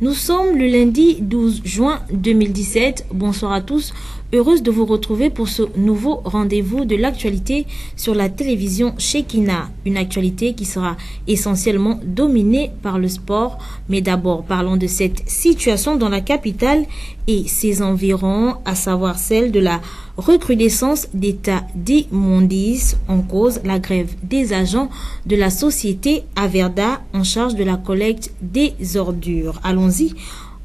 Nous sommes le lundi 12 juin 2017. Bonsoir à tous. Heureuse de vous retrouver pour ce nouveau rendez-vous de l'actualité sur la télévision Shekina. Une actualité qui sera essentiellement dominée par le sport. Mais d'abord, parlons de cette situation dans la capitale et ses environs, à savoir celle de la recrudescence d'états d'immondices en cause la grève des agents de la société Averda en charge de la collecte des ordures. Allons-y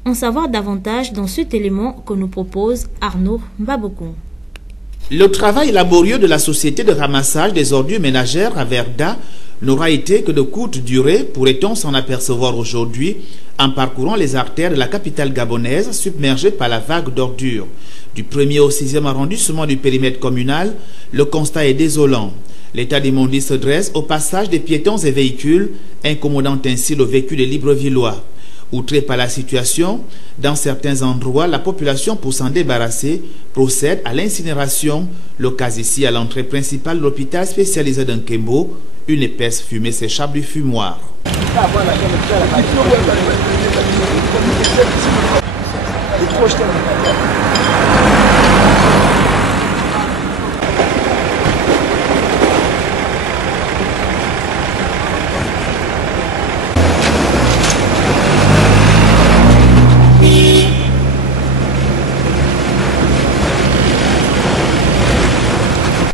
en savoir davantage dans cet élément que nous propose Arnaud Mbabokon. Le travail laborieux de la société de ramassage des ordures ménagères Averda n'aura été que de courte durée, pourrait-on s'en apercevoir aujourd'hui en parcourant les artères de la capitale gabonaise submergée par la vague d'ordures. Du 1er au 6e arrondissement du périmètre communal, le constat est désolant. L'état d'immondice se dresse au passage des piétons et véhicules, incommodant ainsi le vécu des Librevillois. Outré par la situation, dans certains endroits, la population, pour s'en débarrasser, procède à l'incinération. Le cas ici à l'entrée principale de l'hôpital spécialisé d'Nkembo, une épaisse fumée s'échappe du fumoir.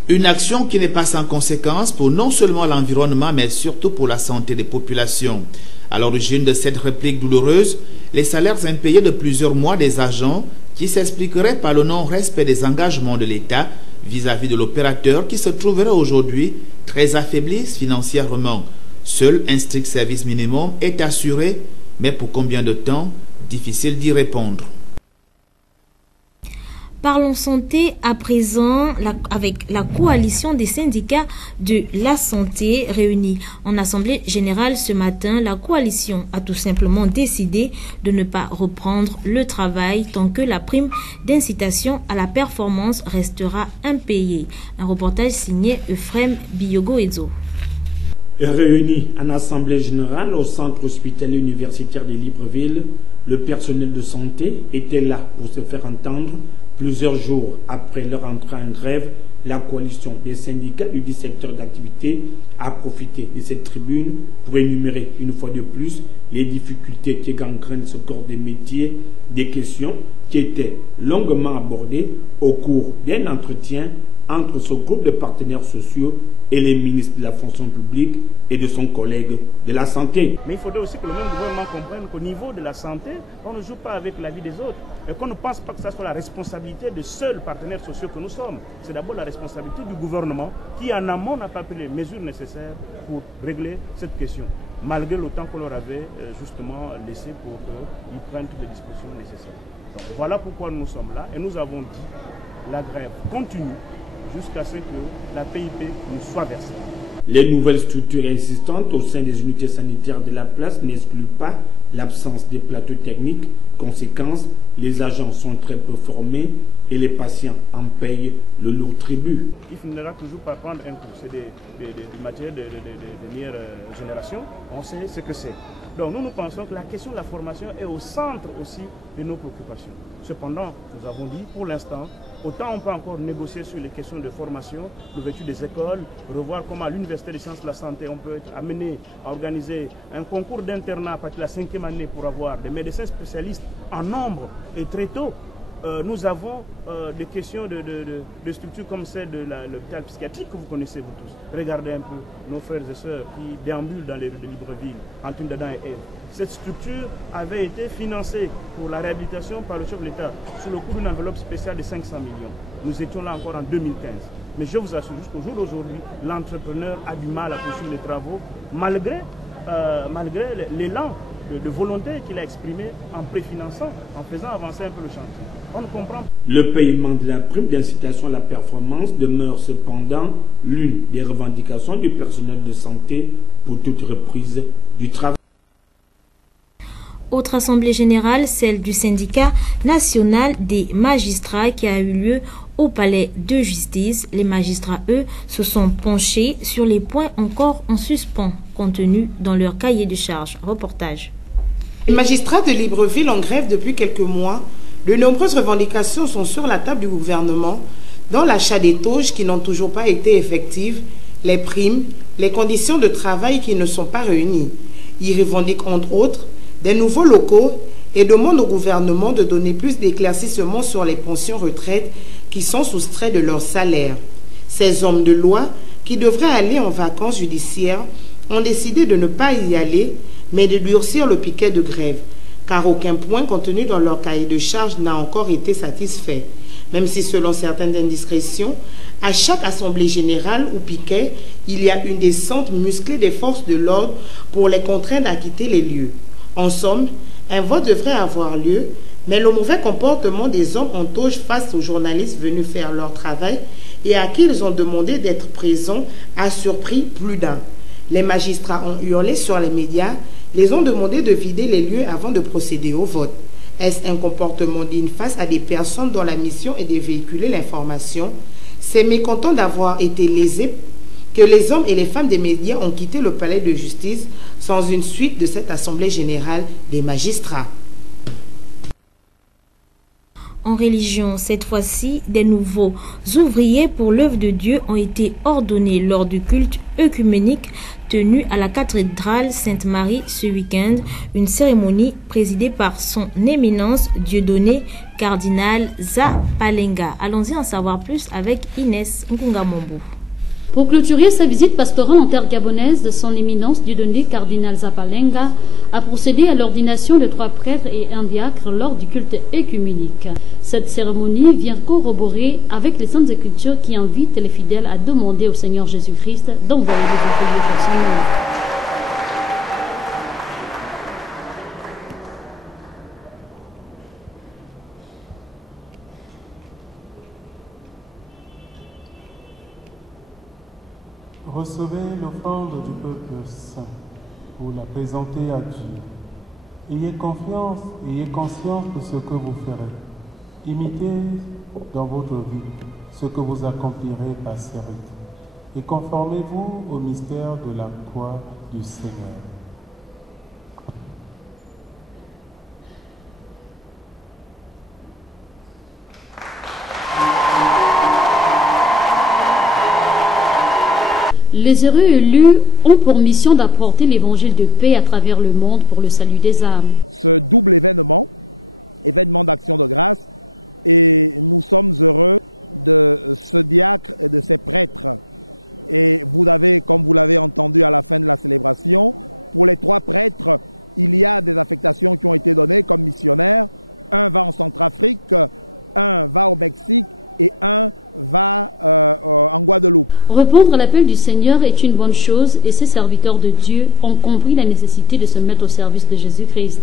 Une action qui n'est pas sans conséquence pour non seulement l'environnement, mais surtout pour la santé des populations. À l'origine de cette réplique douloureuse, les salaires impayés de plusieurs mois des agents qui s'expliqueraient par le non-respect des engagements de l'État vis-à-vis de l'opérateur qui se trouverait aujourd'hui très affaibli financièrement. Seul un strict service minimum est assuré, mais pour combien de temps? Difficile d'y répondre. Parlons santé à présent avec la coalition des syndicats de la santé réunis en assemblée générale ce matin. La coalition a tout simplement décidé de ne pas reprendre le travail tant que la prime d'incitation à la performance restera impayée. Un reportage signé Euphrem Biyogo-Ezo. Réunis en assemblée générale au centre hospitalier universitaire de Libreville, le personnel de santé était là pour se faire entendre. Plusieurs jours après leur entrée en grève, la coalition des syndicats du 10 secteurs d'activité a profité de cette tribune pour énumérer une fois de plus les difficultés qui gangrènent ce corps des métiers, des questions qui étaient longuement abordées au cours d'un entretien entre ce groupe de partenaires sociaux et les ministres de la fonction publique et de son collègue de la santé. Mais il faudrait aussi que le même gouvernement comprenne qu'au niveau de la santé, on ne joue pas avec la vie des autres et qu'on ne pense pas que ça soit la responsabilité des seuls partenaires sociaux que nous sommes. C'est d'abord la responsabilité du gouvernement qui en amont n'a pas pris les mesures nécessaires pour régler cette question, malgré le temps qu'on leur avait justement laissé pour qu'ils prennent toutes les dispositions nécessaires. Donc voilà pourquoi nous sommes là et nous avons dit la grève continue jusqu'à ce que la PIP nous soit versée. Les nouvelles structures existantes au sein des unités sanitaires de la place n'excluent pas l'absence des plateaux techniques. Conséquence, les agents sont très peu formés et les patients en payent le lourd tribut. Il finira toujours par prendre un coup. C'est du matériel de meilleure génération. On sait ce que c'est. Donc nous pensons que la question de la formation est au centre aussi de nos préoccupations. Cependant, nous avons dit pour l'instant, autant on peut encore négocier sur les questions de formation, l'ouverture des écoles, revoir comment à l'Université des sciences de la santé on peut être amené à organiser un concours d'internat à partir de la 5e année pour avoir des médecins spécialistes en nombre et très tôt. Nous avons des questions de structures comme celle de l'hôpital psychiatrique que vous connaissez vous tous. Regardez un peu nos frères et sœurs qui déambulent dans les rues de Libreville, Antoine Dadan et Ève. Cette structure avait été financée pour la réhabilitation par le chef de l'État sous le coût d'une enveloppe spéciale de 500 millions. Nous étions là encore en 2015. Mais je vous assure, jusqu'au jour d'aujourd'hui, l'entrepreneur a du mal à poursuivre les travaux malgré l'élan de volonté qu'il a exprimé en préfinançant, en faisant avancer un peu le chantier. On ne comprend pas. Le paiement de la prime d'incitation à la performance demeure cependant l'une des revendications du personnel de santé pour toute reprise du travail. Autre assemblée générale, celle du syndicat national des magistrats qui a eu lieu au palais de justice. Les magistrats, eux, se sont penchés sur les points encore en suspens contenus dans leur cahier de charges. Reportage. Les magistrats de Libreville en grève depuis quelques mois. De nombreuses revendications sont sur la table du gouvernement, dont l'achat des tauges qui n'ont toujours pas été effectives, les primes, les conditions de travail qui ne sont pas réunies. Ils revendiquent entre autres des nouveaux locaux et demandent au gouvernement de donner plus d'éclaircissements sur les pensions retraites qui sont soustraits de leur salaire. Ces hommes de loi qui devraient aller en vacances judiciaires ont décidé de ne pas y aller, mais de durcir le piquet de grève, car aucun point contenu dans leur cahier de charges n'a encore été satisfait. Même si, selon certaines indiscrétions, à chaque assemblée générale ou piquet, il y a une descente musclée des forces de l'ordre pour les contraindre à quitter les lieux. En somme, un vote devrait avoir lieu, mais le mauvais comportement des hommes en toge face aux journalistes venus faire leur travail et à qui ils ont demandé d'être présents a surpris plus d'un. Les magistrats ont hurlé sur les médias, les ont demandé de vider les lieux avant de procéder au vote. Est-ce un comportement digne face à des personnes dont la mission est de véhiculer l'information? C'est mécontent d'avoir été lésés que les hommes et les femmes des médias ont quitté le palais de justice sans une suite de cette assemblée générale des magistrats. En religion, cette fois-ci, des nouveaux ouvriers pour l'œuvre de Dieu ont été ordonnés lors du culte œcuménique tenu à la cathédrale Sainte-Marie ce week-end, une cérémonie présidée par son éminence Dieudonné cardinal Zapalenga. Allons-y en savoir plus avec Inès Nkungamombo. Pour clôturer sa visite pastorale en terre gabonaise, de son éminence Dieudonné cardinal Zapalenga a procédé à l'ordination de 3 prêtres et un diacre lors du culte œcuménique. Cette cérémonie vient corroborer avec les Saintes Écritures qui invitent les fidèles à demander au Seigneur Jésus-Christ d'envoyer des ouvriers pour son œuvre. Recevez l'offrande du peuple saint pour la présenter à Dieu. Ayez confiance, ayez conscience de ce que vous ferez. Imitez dans votre vie ce que vous accomplirez par sérénité et conformez-vous au mystère de la croix du Seigneur. Les heureux élus ont pour mission d'apporter l'évangile de paix à travers le monde pour le salut des âmes. Répondre à l'appel du Seigneur est une bonne chose et ces serviteurs de Dieu ont compris la nécessité de se mettre au service de Jésus-Christ.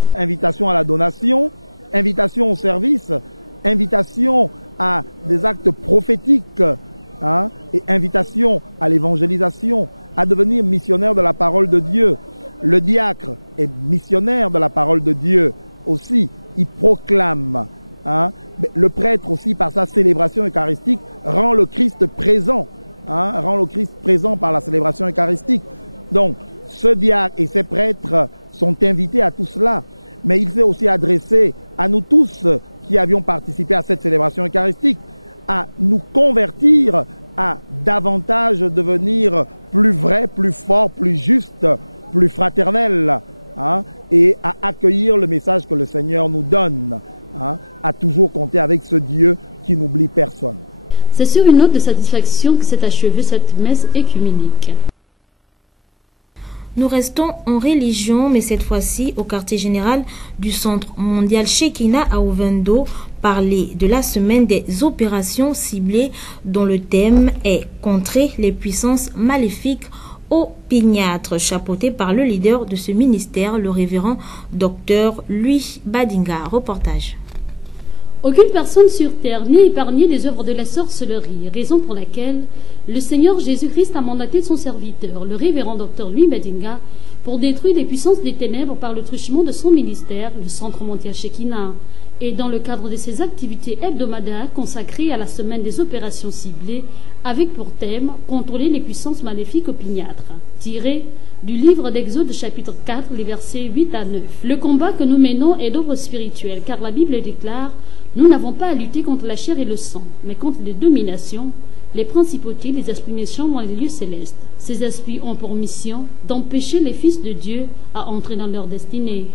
C'est sur une note de satisfaction que s'est achevée cette messe œcuménique. Nous restons en religion, mais cette fois-ci au quartier général du Centre mondial Shekinah à Ovendo, parler de la semaine des opérations ciblées dont le thème est « Contrer les puissances maléfiques au Pignâtre », chapeauté par le leader de ce ministère, le révérend Dr Louis Badinga. Reportage. Aucune personne sur terre n'est épargnée des œuvres de la sorcellerie, raison pour laquelle le Seigneur Jésus-Christ a mandaté son serviteur, le révérend Dr Louis Badinga, pour détruire les puissances des ténèbres par le truchement de son ministère, le Centre mondial Shekinah. Et dans le cadre de ses activités hebdomadaires consacrées à la semaine des opérations ciblées, avec pour thème « Contrôler les puissances maléfiques opiniâtres », tiré du livre d'Exode chapitre 4, les versets 8 à 9. Le combat que nous menons est d'ordre spirituel, car la Bible déclare « Nous n'avons pas à lutter contre la chair et le sang, mais contre les dominations, les principautés, les esprits méchants dans les lieux célestes. Ces esprits ont pour mission d'empêcher les fils de Dieu à entrer dans leur destinée. »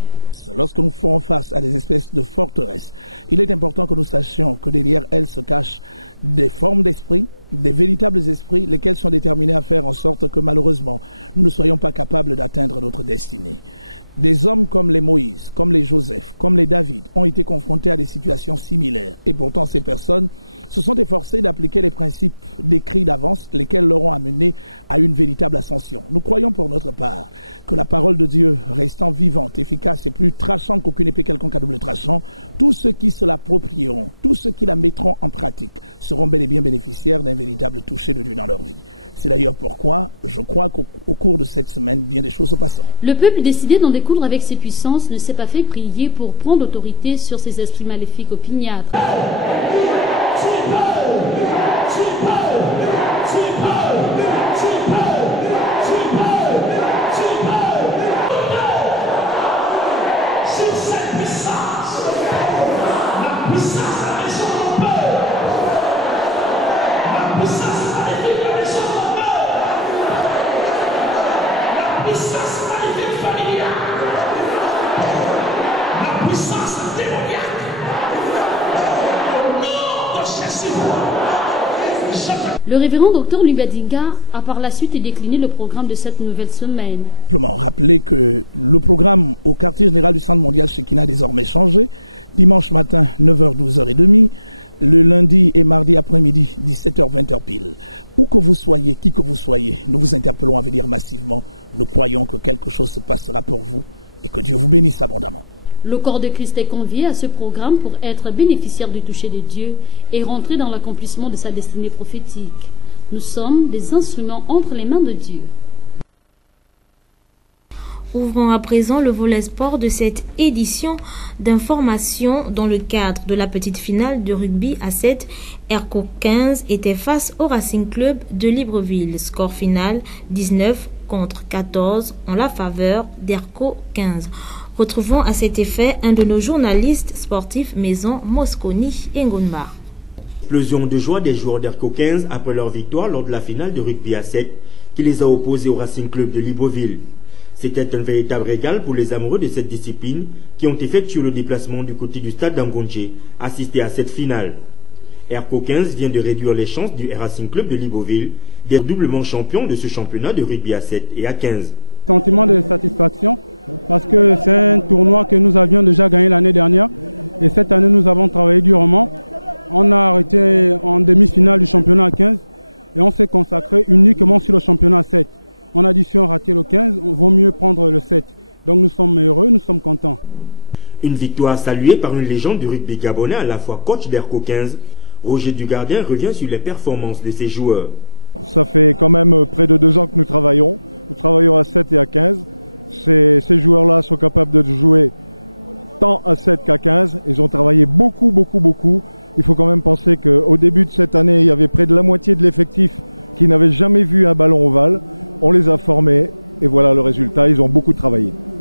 Le peuple décidé d'en découdre avec ses puissances ne s'est pas fait prier pour prendre autorité sur ces esprits maléfiques opiniâtres. Le révérend Dr Lubadinga a par la suite décliné le programme de cette nouvelle semaine. Le corps de Christ est convié à ce programme pour être bénéficiaire du toucher de Dieu et rentrer dans l'accomplissement de sa destinée prophétique. Nous sommes des instruments entre les mains de Dieu. Ouvrons à présent le volet sport de cette édition d'information dans le cadre de la petite finale de rugby à 7. Erco 15 était face au Racing Club de Libreville. Score final 19 contre 14 en la faveur d'Erco 15. Retrouvons à cet effet un de nos journalistes sportifs maison Mosconi Ngonma. Explosion de joie des joueurs d'Erco 15 après leur victoire lors de la finale de rugby à 7 qui les a opposés au Racing Club de Libreville. C'était un véritable régal pour les amoureux de cette discipline qui ont effectué le déplacement du côté du stade d'Angondje, assisté à cette finale. Erco 15 vient de réduire les chances du Racing Club de Libreville d'être doublement champion de ce championnat de rugby à 7 et à 15. Une victoire saluée par une légende du rugby gabonais à la fois coach d'Erco 15, Roger Dugardien revient sur les performances de ses joueurs.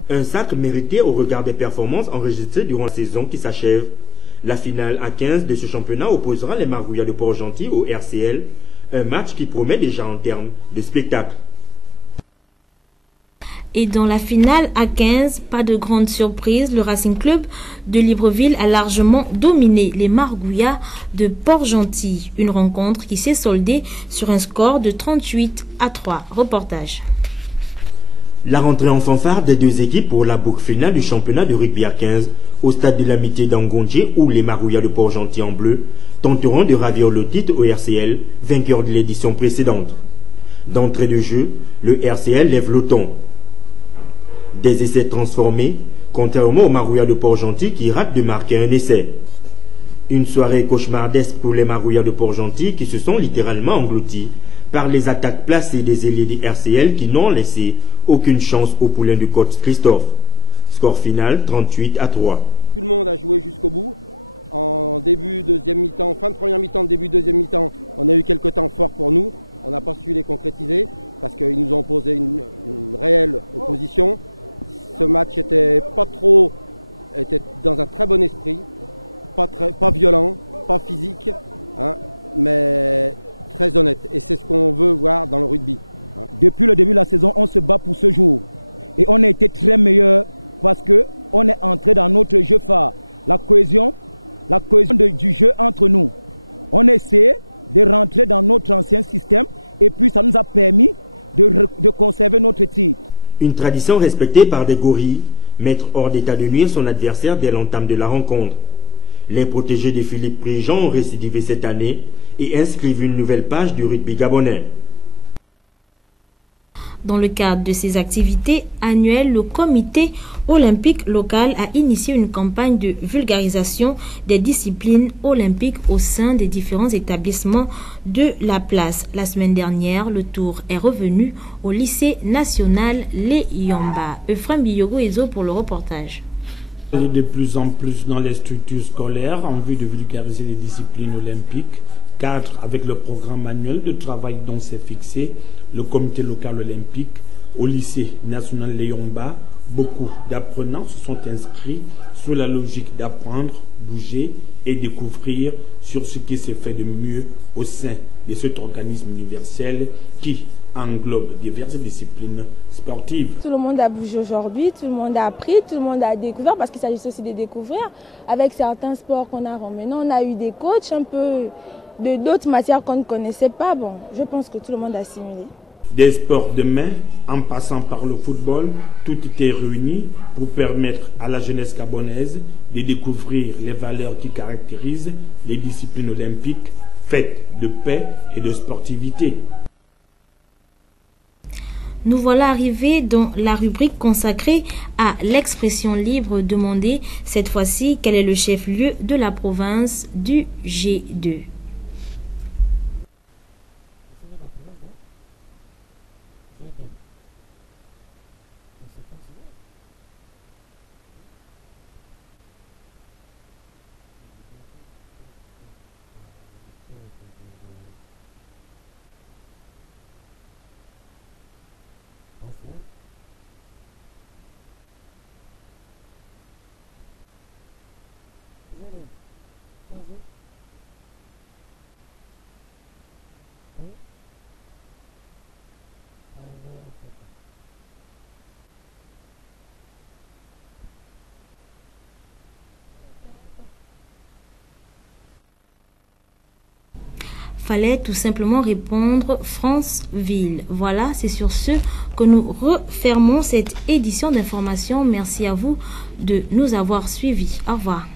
Un sacre mérité au regard des performances enregistrées durant la saison qui s'achève. La finale à 15 de ce championnat opposera les Margouillas de Port-Gentil au RCL, un match qui promet déjà en termes de spectacle. Et dans la finale à 15, pas de grande surprise, le Racing Club de Libreville a largement dominé les Margouillas de Port-Gentil. Une rencontre qui s'est soldée sur un score de 38-3. Reportage. La rentrée en fanfare des deux équipes pour la boucle finale du championnat de rugby à 15 au stade de l'Amitié d'Angondje où les Margouillas de Port-Gentil en bleu tenteront de ravir le titre au RCL, vainqueur de l'édition précédente. D'entrée de jeu, le RCL lève le ton. Des essais transformés, contrairement aux Margouillas de Port-Gentil qui ratent de marquer un essai. Une soirée cauchemardesque pour les Margouillas de Port-Gentil qui se sont littéralement engloutis par les attaques placées des ailiers du RCL qui n'ont laissé aucune chance au poulain du coach Christophe. Score final 38-3. Une tradition respectée par des gorilles, mettre hors d'état de nuire son adversaire dès l'entame de la rencontre. Les protégés de Philippe Prigent ont récidivé cette année et inscrivent une nouvelle page du rugby gabonais. Dans le cadre de ces activités annuelles, le comité olympique local a initié une campagne de vulgarisation des disciplines olympiques au sein des différents établissements de la place. La semaine dernière, le tour est revenu au lycée national Léyomba. Euphrem Biyogo Ezo pour le reportage. De plus en plus dans les structures scolaires en vue de vulgariser les disciplines olympiques, cadre avec le programme annuel de travail dont s'est fixé le comité local olympique au lycée national Léyomba. Beaucoup d'apprenants se sont inscrits sur la logique d'apprendre, bouger et découvrir sur ce qui s'est fait de mieux au sein de cet organisme universel qui englobe diverses disciplines sportives. Tout le monde a bougé aujourd'hui, tout le monde a appris, tout le monde a découvert, parce qu'il s'agit aussi de découvrir avec certains sports qu'on a ramenés. On a eu des coachs un peu de d'autres matières qu'on ne connaissait pas. Bon, je pense que tout le monde a assimilé. Des sports de main, en passant par le football, tout était réuni pour permettre à la jeunesse gabonaise de découvrir les valeurs qui caractérisent les disciplines olympiques faites de paix et de sportivité. Nous voilà arrivés dans la rubrique consacrée à l'expression libre demandée. Cette fois-ci, quel est le chef-lieu de la province du G2? Fallait tout simplement répondre Franceville. Voilà, c'est sur ce que nous refermons cette édition d'information. Merci à vous de nous avoir suivis. Au revoir.